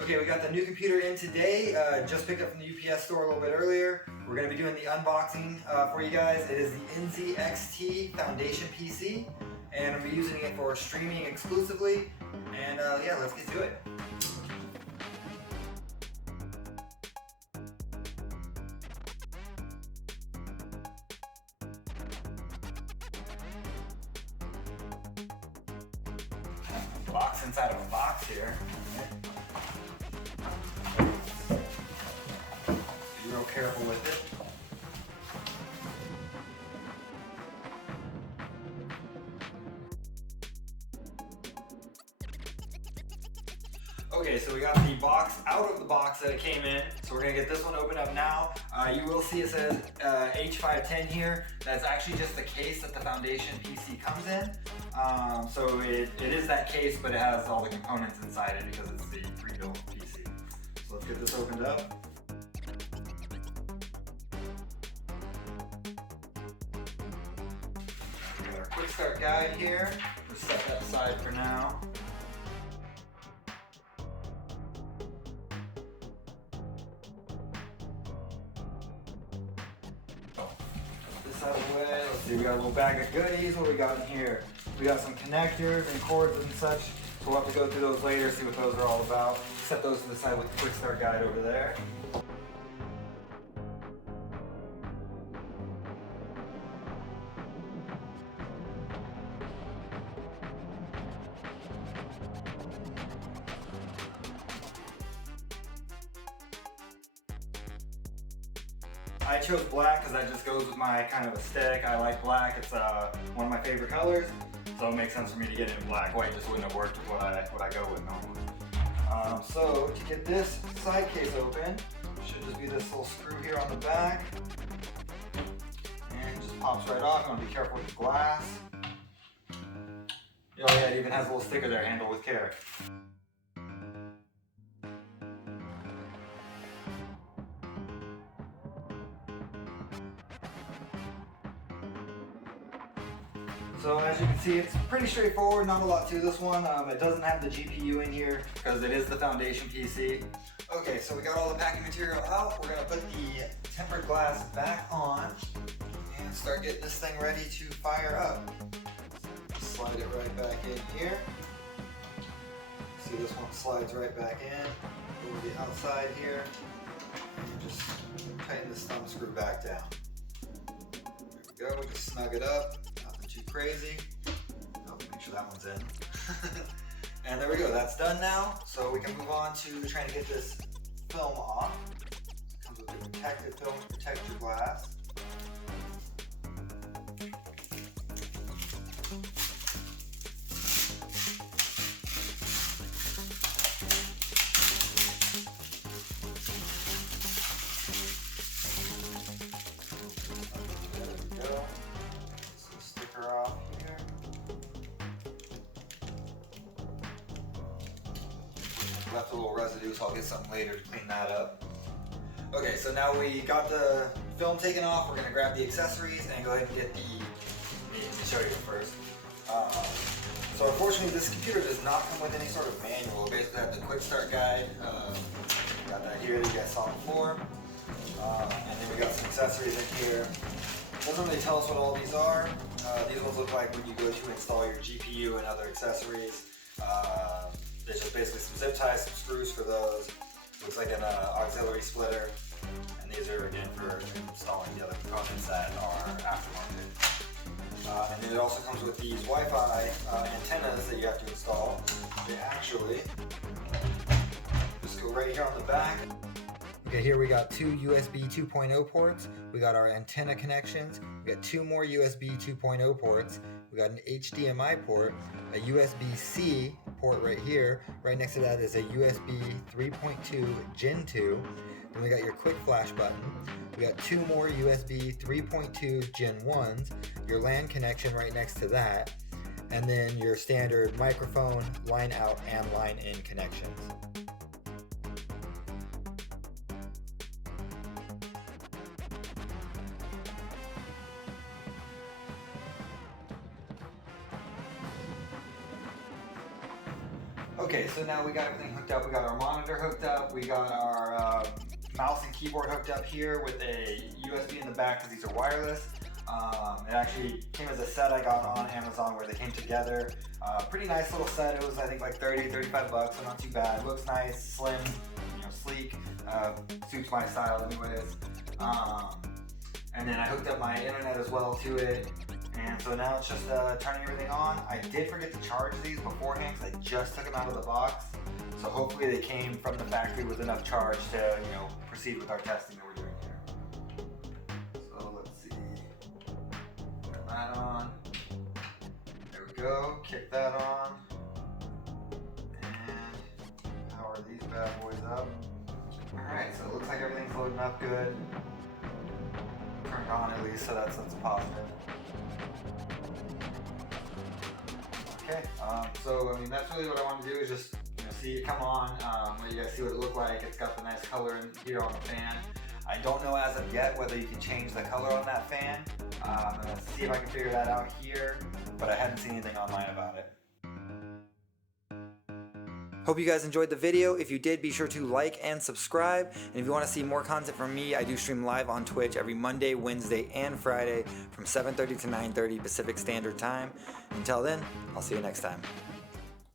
Okay, we got the new computer in today, just picked up from the UPS store a little bit earlier. We're going to be doing the unboxing for you guys. It is the NZXT Foundation PC, and I'll be using it for streaming exclusively. And yeah, let's get to it. Box inside of a box here. Be real careful with it. Okay, so we got the box out of the box that it came in. So we're gonna get this one opened up now. You will see it says H510 here. That's actually just the case that the Foundation PC comes in. So it is that case, but it has all the components inside it because it's the pre-built PC. So let's get this opened up. We got our quick start guide here. We'll set that aside for now. Out of the way. Let's see, we got a little bag of goodies. What we got in here? We got some connectors and cords and such. So we'll have to go through those later, see what those are all about. Set those to the side with the quick start guide over there. I chose black because that just goes with my kind of aesthetic. I like black. It's one of my favorite colors, so it makes sense for me to get it in black. White just wouldn't have worked with what I go with normally. So to get this side case open, should just be this little screw here on the back, and it just pops right off. You want to be careful with the glass. Oh yeah, it even has a little sticker there, handle with care. So as you can see, it's pretty straightforward, not a lot to this one. It doesn't have the GPU in here because it is the Foundation PC. Okay, so we got all the packing material out. We're gonna put the tempered glass back on and start getting this thing ready to fire up. Slide it right back in here. See, this one slides right back in over the outside here. And just tighten this thumb screw back down. There we go, just snug it up. Too crazy. Oh, make sure that one's in. And there we go, that's done now. So we can move on to trying to get this film off. It comes with a protective film to protect your glass. There we go. Off here. Left a little residue, so I'll get something later to clean that up. Okay, so now we got the film taken off. We're going to grab the accessories and go ahead and get the... Let me show you first. So unfortunately, this computer does not come with any sort of manual. It basically has the quick start guide. Got that here that you guys saw before. And then we got some accessories in here. Doesn't really tell us what all these are. These ones look like when you go to install your GPU and other accessories. There's just basically some zip ties, some screws for those. Looks like an auxiliary splitter. And these are again for installing the other components that are aftermarket. And then it also comes with these Wi-Fi antennas that you have to install. They actually just go right here on the back. Okay, here we got two USB 2.0 ports. We got our antenna connections. We got two more USB 2.0 ports. We got an HDMI port, a USB-C port right here. Right next to that is a USB 3.2 Gen 2. Then we got your quick flash button. We got two more USB 3.2 Gen 1s, your LAN connection right next to that, and then your standard microphone, line out, and line in connections. Okay, so now we got everything hooked up. We got our monitor hooked up. We got our mouse and keyboard hooked up here with a USB in the back because these are wireless. It actually came as a set I got on Amazon where they came together. Pretty nice little set. It was I think like 30-35 bucks, so not too bad. It looks nice, slim, you know, sleek. Suits my style anyways. And then I hooked up my internet as well to it. And so now it's just turning everything on. I did forget to charge these beforehand because I just took them out of the box. So hopefully they came from the factory with enough charge to, you know, proceed with our testing that we're doing here. So let's see. Turn that on. There we go. Kick that on. And power these bad boys up. Alright, so it looks like everything's loading up good. Turned on at least, so that's positive. Okay, so I mean that's really what I want to do is just see it come on, let you guys see what it looked like. It's got the nice color in here on the fan. I don't know as of yet whether you can change the color on that fan. I'm going to see if I can figure that out here, but I hadn't seen anything online about it. Hope you guys enjoyed the video. If you did, be sure to like and subscribe. And if you want to see more content from me, I do stream live on Twitch every Monday, Wednesday, and Friday from 7:30 to 9:30 Pacific Standard Time. Until then, I'll see you next time.